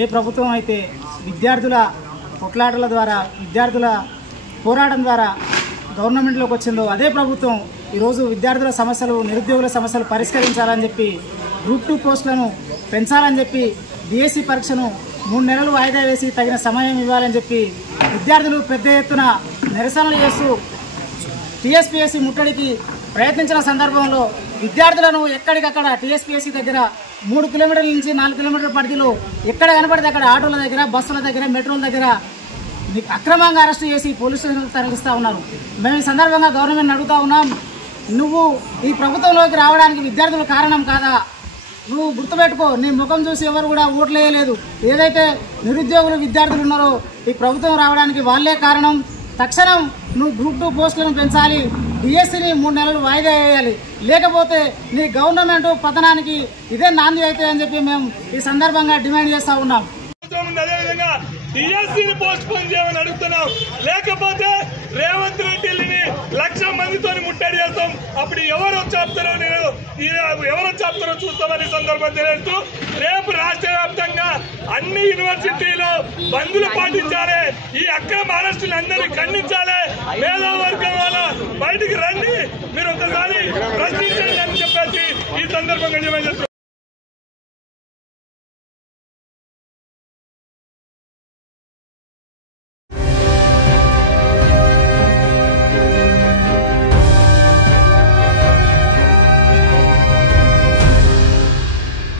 ఏ ప్రభుత్వం అయితే విద్యార్థుల కొట్లాటల ద్వారా విద్యార్థుల పోరాటం ద్వారా గవర్నమెంట్లోకి వచ్చిందో అదే ప్రభుత్వం ఈరోజు విద్యార్థుల సమస్యలు నిరుద్యోగుల సమస్యలు పరిష్కరించాలని చెప్పి గ్రూప్ 2 పోస్టులను పెంచాలని చెప్పి డిఎస్సి పరీక్షను 3 నెలలు వాయిదా వేసి తగిన సమయం ఇవ్వాలని చెప్పి విద్యార్థులు పెద్ద ఎత్తున నిరసనలు చేస్తూ టీఎస్పీఎస్సీ ముట్టడికి ప్రయత్నించిన సందర్భంలో విద్యార్థులను ఎక్కడికక్కడ టీఎస్పీఎస్సీ దగ్గర 3 కిలోమీటర్ల నుంచి 4 కిలోమీటర్ల పరిధిలో ఎక్కడ కనపడితే అక్కడ ఆటోల దగ్గర బస్సుల దగ్గర మెట్రోల దగ్గర అక్రమంగా అరెస్టు చేసి పోలీస్ స్టేషన్లకు తరలిస్తూ ఉన్నారు. మేము ఈ సందర్భంగా గవర్నమెంట్ అడుగుతూ ఉన్నాం, నువ్వు ఈ ప్రభుత్వంలోకి రావడానికి విద్యార్థులు కారణం కాదా? నువ్వు గుర్తుపెట్టుకో, నీ ముఖం చూసి ఎవరు కూడా ఓట్లు వేయలేదు. ఏదైతే నిరుద్యోగులు విద్యార్థులు ఉన్నారో ఈ ప్రభుత్వం రావడానికి వాళ్ళే కారణం. తక్షణం నువ్వు గ్రూప్ 2 పోస్టులను పెంచాలి, డిఎస్సిని 3 నెలలు వాయిదా వేయాలి, లేకపోతే నీ గవర్నమెంట్ పతనానికి ఇదే నాంది అయితే అని చెప్పి మేము ఈ సందర్భంగా డిమాండ్ చేస్తూ ఉన్నాం. అదేవిధంగా డిఎస్సీని పోస్ట్ పోన్ చేయమని అడుగుతున్నాం. లేకపోతే రేవంత్ రెడ్డిని 1,00,000 మందితో ముట్టడి చేస్తాం. అప్పుడు ఎవరు చెప్తారో చూస్తామని సందర్భం తెలియజేస్తూ రేపు రాష్ట్ర వ్యాప్తంగా అన్ని యూనివర్సిటీలు బంద్లు పాటించాలి. ఈ అక్రమ అరెస్టులు అందరినీ ఖండించాలి. మేధావర్గం వల్ల బయటికి రండి, మీరు ఒకసారి ప్రశ్నించండి అని చెప్పేసి ఈ సందర్భంగా డిమాండ్ చేస్తున్నాం.